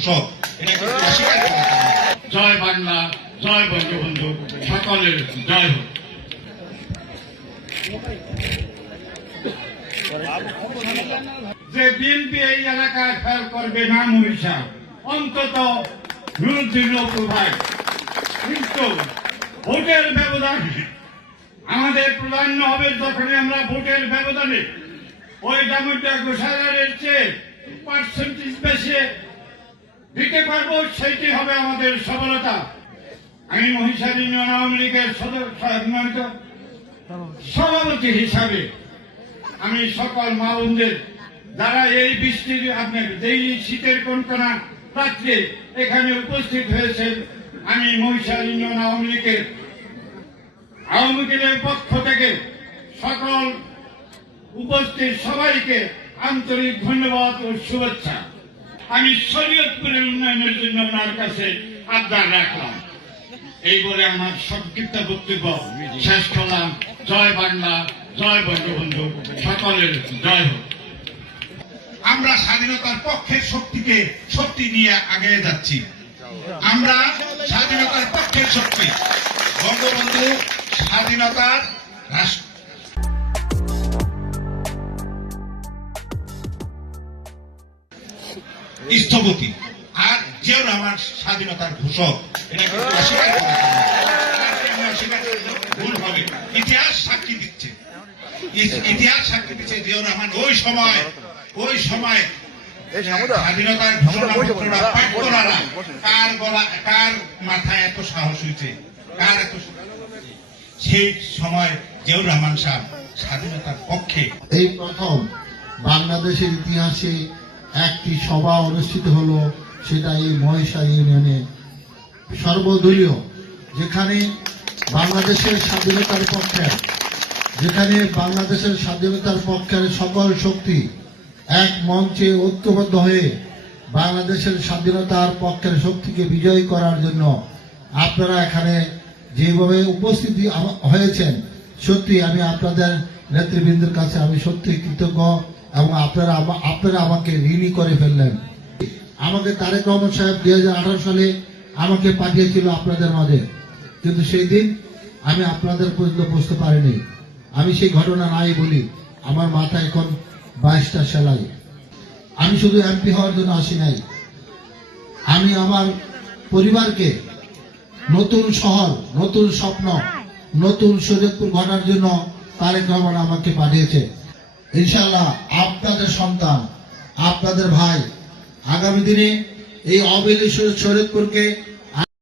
ঘোষক, এটা কিন্তু অস্বীকার করা যাবে না। জয় বাংলা, জয় বঙ্গবন্ধু, সকলের জয় হোক। যে বিএনপি এই এলাকায় ফেল করবে না মহিষা, অন্তত নুরুদ্দিন অপু ভাই, কিন্তু ভোটের ব্যবধান আমাদের প্রাধান্য হবে যখনই আমরা ভোটের ব্যবধানে ওই ডামুড্ডা গোসালারের চেয়ে পার্সেন্টেজ বেশি দিতে পারবো, সেইটি হবে আমাদের সফলতা। আমি মহিষার ইউনিয়ন আওয়ামী লীগের সভাপতি হিসাবে আমি সকল মা বোনদের যারা এই বৃষ্টির আপনার যেই শীতের কনকনা রাত্রে এখানে উপস্থিত হয়েছেন, আমি মহিষার ইউনিয়ন আওয়ামী লীগের পক্ষ থেকে সকল উপস্থিত সবাইকে আন্তরিক ধন্যবাদ ও শুভেচ্ছা। আমি শরীয়তপুরের উন্নয়নের জন্য ওনার কাছে আবদার রাখলাম। এই বলে আমার সংক্ষিপ্ত বক্তব্য শেষ করলাম। জয় বাংলা, জয় বঙ্গবন্ধু, সকলের জয় হোক। আমরা স্বাধীনতার পক্ষের শক্তি নিয়ে আগে যাচ্ছি। আমরা স্বাধীনতার পক্ষের শক্তি, বঙ্গবন্ধু স্বাধীনতার রাষ্ট্র স্থপতি, আর জিয়াউর রহমান স্বাধীনতার ঘোষক, এটা কিন্তু অস্বীকার করা যাবে না। ভুল হবে। ইতিহাস সাক্ষী দিচ্ছে জিয়াউর রহমান ওই সময় স্বাধীনতার ঘোষণাপত্রটা পাঠ করারা কার মাথায় এত সাহস হয়েছে, কার এত সেই সময় জিয়াউর রহমান সাহেব স্বাধীনতার পক্ষে। এই প্রথম বাংলাদেশের ইতিহাসে একটি সভা অনুষ্ঠিত হলো, সেটা এই মহিষা ইউনিয়নে সর্বদলীয়, যেখানে বাংলাদেশের স্বাধীনতার পক্ষের সকল শক্তি এক মঞ্চে ঐক্যবদ্ধ হয়ে বাংলাদেশের স্বাধীনতার পক্ষের শক্তিকে বিজয়ী করার জন্য আপনারা এখানে যেভাবে উপস্থিত হয়েছেন, সত্যি আমি আপনাদের নেতৃবৃন্দের কাছে আমি সত্যি কৃতজ্ঞ, এবং আপনারা আমাকে ঋণী করে ফেললেন। আমাকে তারেক রহমান সাহেব 2018 সালে আমাকে পাঠিয়েছিল আপনাদের মাঝে, কিন্তু সেই দিন আমি আপনাদের পর্যন্ত পৌঁছতে পারিনি। আমি সেই ঘটনা নাই বলি, আমার মাথায় এখন 22টা সেলাই। আমি শুধু এমপি হওয়ার জন্য আসি নাই, আমি আমার পরিবারকে নতুন শহর, নতুন স্বপ্ন, নতুন শরীয়তপুর গড়ার জন্য তারেক রহমান আমাকে পাঠিয়েছে। ইনশাআল্লাহ আপনাদের সন্তান, আপনাদের ভাই আগামী দিনে এই অবিলি শরীয়তপুরকে